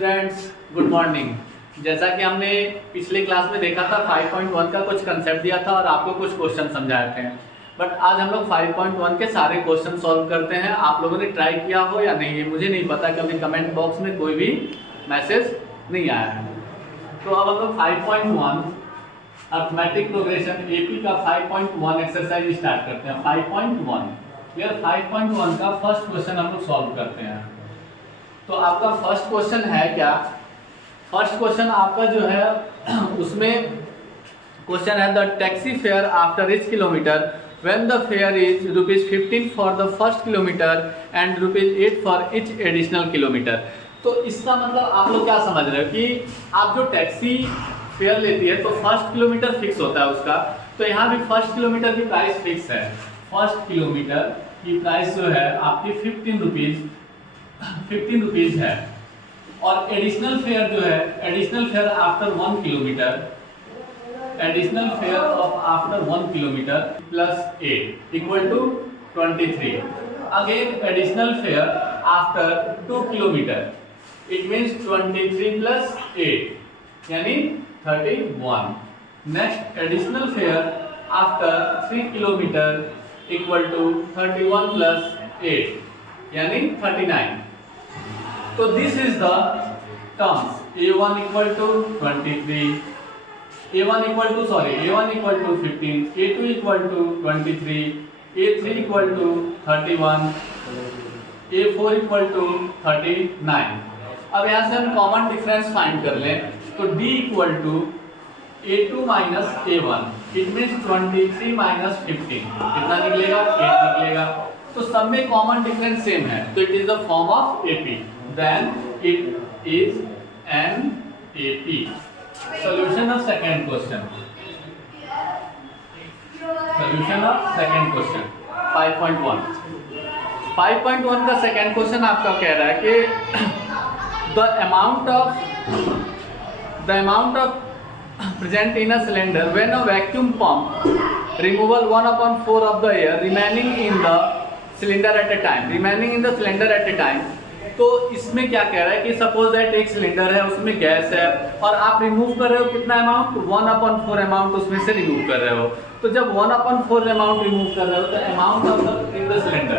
Students, good morning. जैसा कि हमने पिछले क्लास में देखा था 5.1 का कुछ कंसेप्ट दिया था और आपको कुछ क्वेश्चन समझाए थे, बट आज हम लोग 5.1 के सारे क्वेश्चन सॉल्व करते हैं। आप लोगों ने ट्राई किया हो या नहीं, ये मुझे नहीं पता, क्योंकि कमेंट बॉक्स में कोई भी मैसेज नहीं आया है। तो अब हम लोग 5.1 अर्थमेटिक प्रोग्रेशन एपी का 5.1 एक्सरसाइज स्टार्ट करते हैं। 5.1 यार 5.1 का फर्स्ट क्वेश्चन हम लोग सॉल्व करते हैं। तो आपका फर्स्ट क्वेश्चन है क्या? फर्स्ट क्वेश्चन आपका जो है उसमें क्वेश्चन है the taxi fare after each kilometre when the fair is ₹15 for the first kilometre and ₹8 for each additional kilometre. तो इसका मतलब आप लोग क्या समझ रहे हो कि आप जो टैक्सी फेयर लेती है तो फर्स्ट किलोमीटर फिक्स होता है उसका, तो यहाँ भी फर्स्ट किलोमीटर की प्राइस फिक्स है। फर्स्ट किलोमीटर की प्राइस जो है आपकी 15 रुपीज है। और एडिशनल फेयर जो है, additional fare after 1 kilometre, additional fare of after 1 kilometre plus 8 equal to 23। Again additional fare after 2 kilometre, it means 23 plus 8 यानी 31। Next additional fare after 3 kilometre equal to 31 plus 8 यानी 39। तो this is the terms A1 equal to 23, A1 equal to 15, A2 equal to 23, A3 equal to 31, A4 equal to 39। अब यहाँ से हम common difference find कर लें, तो D equal to A2 minus A1, it means 23 minus 15 कितना निकलेगा? 8 निकलेगा। तो सब में कॉमन डिफरेंस सेम है, तो it is the form of AP, then it is an AP. Solution of second question. Solution of second question 5.1। 5.1 का second question आपका कह रहा है कि the amount of present in a cylinder when a vacuum pump removal 1/4 of the air remaining in the cylinder at a time। तो इसमें क्या कह रहा है कि सपोज दैट एक सिलेंडर है, उसमें गैस है और आप रिमूव कर रहे हो कितना अमाउंट? 1/4 अमाउंट उसमें से रिमूव कर रहे हो। तो जब 1/4 अमाउंट रिमूव कर रहे हो तो amount of the in the cylinder,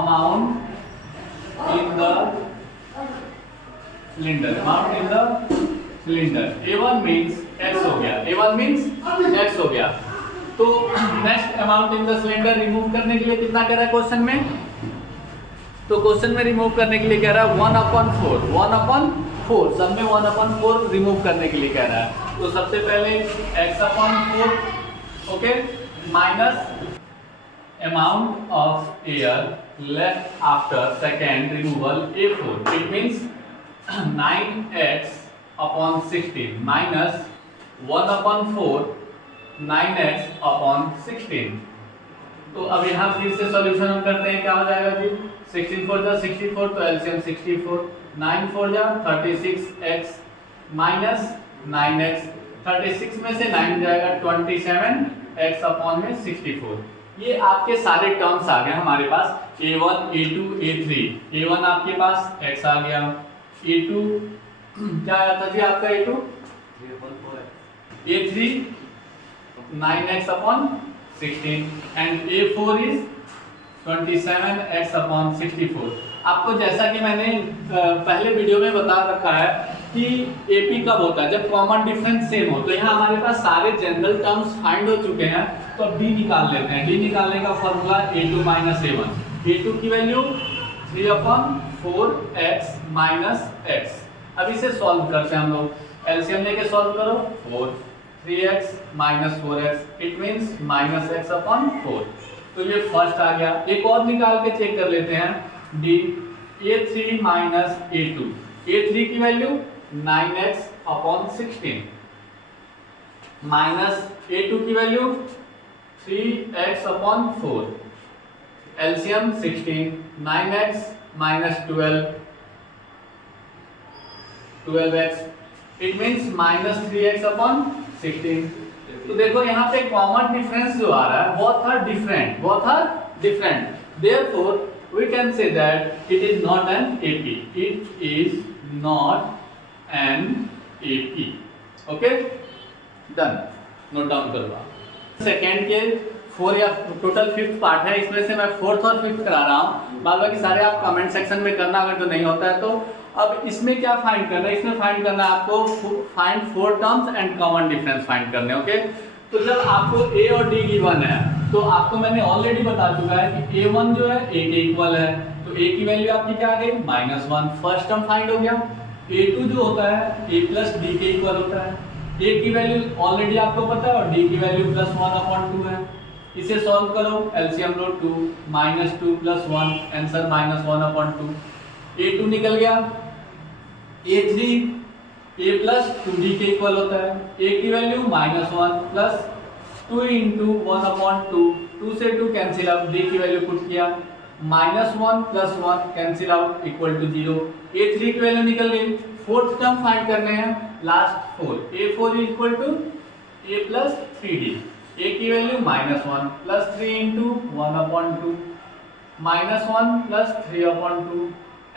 amount in the cylinder A1 means x हो गया, A1 मींस x हो गया। तो next amount in the cylinder remove करने के लिए कितना कह रहा है क्वेश्चन में? तो क्वेश्चन में रिमूव करने के लिए कह रहा है 1/4 सब में 1/4 रिमूव करने के लिए कह रहा है। तो सबसे पहले x/4 okay minus amount of air left after second removal A4, it means 9x/16 minus 1/4 9x/16। तो अब यहाँ फिर से सॉल्यूशन हम करते हैं, क्या हो जाएगा जी? 16 4 जा 64, तो एलसीएम 64, 9 4 जा 36x माइनस 9x, 36 में से 9 जाएगा 27x/64। ये आपके सारे टर्म्स आ गए हमारे पास। A1 A2 A3, A1 आपके पास x आ गया, A2 क्या आया था जी आपका? A2 A3 9x/16 and A4 is 27x/64। आपको जैसा कि मैंने पहले वीडियो में बता रखा है कि AP कब होता है? जब कॉमन डिफरेंस सेम हो। तो यहाँ हमारे पास सारे जनरल टर्म्स फाइंड हो चुके हैं, तो अब D निकाल लेते हैं। D निकालने का formula A2 minus A1। A2 की वैल्यू 3/4x माइनस x। अब इसे सॉल्व करते हैं हम लोग। एलसीएम लेके सॉल्व करो, 4 3x minus 4x, it means minus x/4। तो ये फर्स्ट आ गया। एक और निकाल के चेक कर लेते हैं, D A3 minus A2। A3 की वैल्यू 9x/16 माइनस A2 की value 3x/4। LCM 16, 9x minus 12x, it means minus 3x/16। तो देखो यहाँ पे कॉमन डिफरेंस जो आ रहा है both are different, therefore we can say that it is not an AP, it is not an A P. Okay done, note down करो आप। Second के 4 या टोटल 5th पार्ट है, इसमें से मैं 4th और 5th करा रहा हूँ, बाद बाकी सारे आप कमेंट सेक्शन में करना अगर जो नहीं होता है तो। अब इसमें क्या फाइंड करना है, इसमें फाइंड करना है आपको find 4 terms and common difference find करने। ओके तो जब आपको a और d गिवन है तो आपको मैंने ऑलरेडी बता चुका है कि a1 जो है a के इक्वल है, तो a की वैल्यू आपकी क्या आ गई -1, फर्स्ट टर्म फाइंड हो गया। a2 जो होता है a प्लस d के इक्वल होता है, a की वैल्यू ऑलरेडी आपको पता है और d की वैल्यू +1/2 है। इसे सॉल्व करो, एलसीएम लो 2 -2 + 1 आंसर -1/2। a2 निकल गया, a3 a प्लस 2d के इक्वल होता है, a की वैल्यू -1 प्लस 2 × 1/2, 2 से 2 कैंसिल आउट, d की वैल्यू पुट किया -1 + 1 cancel out equal to 0। a3 की वैल्यू निकल गई। फोर्थ टर्म फाइंड करने हैं, last 4, a4 equal to a प्लस 3d, a की वैल्यू -1 प्लस 3 × 1/2 -1 प्लस 3/2,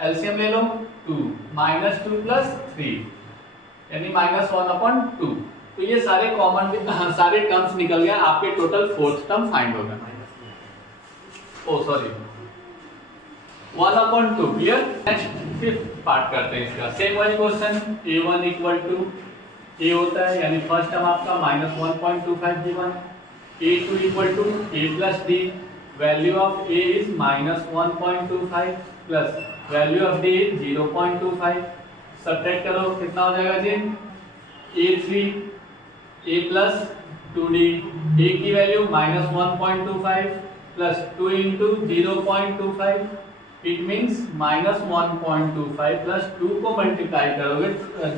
एलसीएम ले लो 2 -2 प्लस 3 यानी -1/2। तो ये सारे कॉमन सारे टर्म्स निकल गए, आपके टोटल 4th टर्म फाइंड हो गया। Oh sorry 1/2 clear. Next 5th part करते हैं इसका, सेम वही question. a1 equal to a होता है यानी फर्स्ट टर्म आपका -1.25 गिवन, a2 equal to a plus d, value of a is -1.25 plus value of d is 0.25। Subtract करो कितना हो जाएगा जी, a3 a plus 2d, a की value -1.25 plus 2 × 0.25, it means -1.25 plus 2 को मल्टीप्लाई करोगे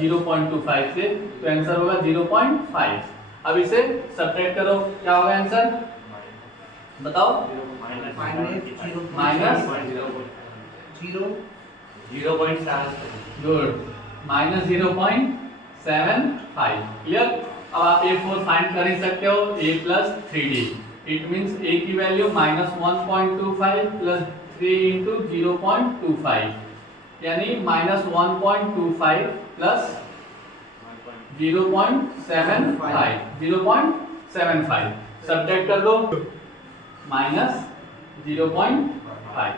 0.25 से तो आंसर होगा 0.5। अब इसे सब्ट्रैक्ट करो, क्या होगा आंसर बताओ, गुड -0.75 क्लियर। अब आप a4 फाइंड कर ही सकते हो, a प्लस 3d, इट मीन्स a की वैल्यू -1.25 प्लस 3 × 0.25 यानी -1.25 प्लस 0.75 सब्ट्रैक्ट कर दो -0.5